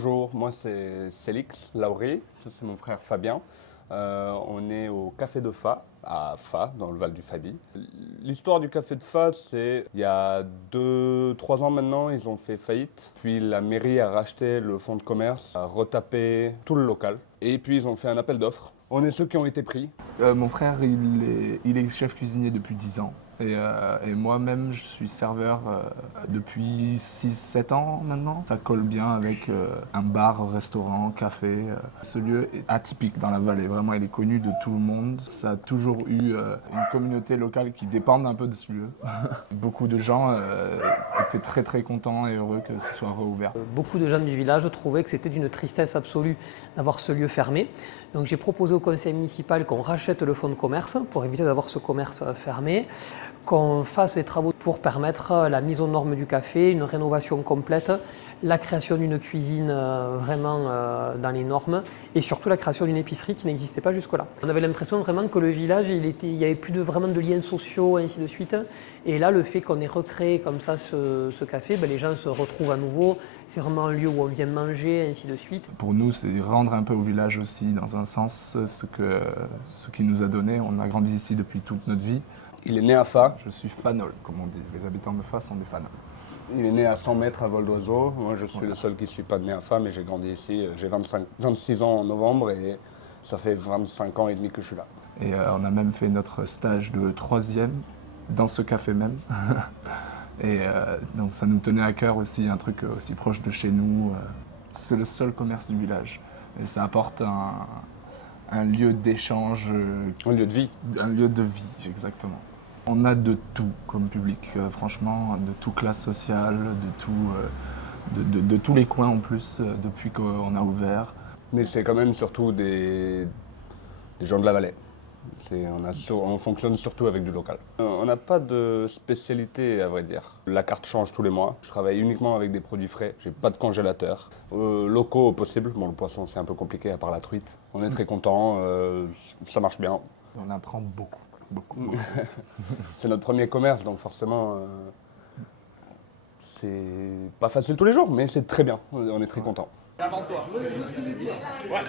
Bonjour, moi c'est Célix Lauré, ça c'est mon frère Fabien. On est au Café de Fa, à Fa, dans le Val du Faby. L'histoire du Café de Fa, c'est il y a 2-3 ans maintenant, ils ont fait faillite. Puis la mairie a racheté le fonds de commerce, a retapé tout le local. Et puis ils ont fait un appel d'offres. On est ceux qui ont été pris. Mon frère, il est chef cuisinier depuis 10 ans. Et moi-même, je suis serveur depuis 6-7 ans maintenant. Ça colle bien avec un bar, restaurant, café. Ce lieu est atypique dans la vallée. Vraiment, il est connu de tout le monde. Ça a toujours eu une communauté locale qui dépend un peu de ce lieu. Beaucoup de gens étaient très très contents et heureux que ce soit rouvert. Beaucoup de gens du village trouvaient que c'était d'une tristesse absolue d'avoir ce lieu fermé. Donc j'ai proposé au conseil municipal qu'on rachète le fonds de commerce pour éviter d'avoir ce commerce fermé, qu'on fasse les travaux pour permettre la mise aux normes du café, une rénovation complète, la création d'une cuisine vraiment dans les normes et surtout la création d'une épicerie qui n'existait pas jusque-là. On avait l'impression vraiment que le village, il n'y avait plus vraiment de liens sociaux et ainsi de suite. Et là, le fait qu'on ait recréé comme ça ce café, les gens se retrouvent à nouveau. C'est vraiment un lieu où on vient manger, et ainsi de suite. Pour nous, c'est rendre un peu au village aussi, dans un sens, ce qu'il nous a donné. On a grandi ici depuis toute notre vie. Il est né à Fa. Je suis fanol, comme on dit. Les habitants de Fa sont des fanols. Il est né à 100 mètres à vol d'oiseau. Moi, je suis le seul qui ne suis pas né à Fa, mais j'ai grandi ici. J'ai 26 ans en novembre et ça fait 25 ans et demi que je suis là. Et on a même fait notre stage de 3e dans ce café même. Et donc ça nous tenait à cœur aussi, un truc aussi proche de chez nous. C'est le seul commerce du village. Et ça apporte un lieu d'échange. Un lieu de vie. Un lieu de vie, exactement. On a de tout comme public, franchement, de toute classe sociale, de tous les coins en plus, depuis qu'on a ouvert. Mais c'est quand même surtout des gens de la vallée. On fonctionne surtout avec du local. On n'a pas de spécialité, à vrai dire. La carte change tous les mois. Je travaille uniquement avec des produits frais. J'ai pas de congélateur. Locaux au possible. Bon, le poisson, c'est un peu compliqué à part la truite. On est très contents. Ça marche bien. On apprend beaucoup. C'est notre premier commerce, donc forcément, c'est pas facile tous les jours, mais c'est très bien. On est très contents. Avant toi. Ouais.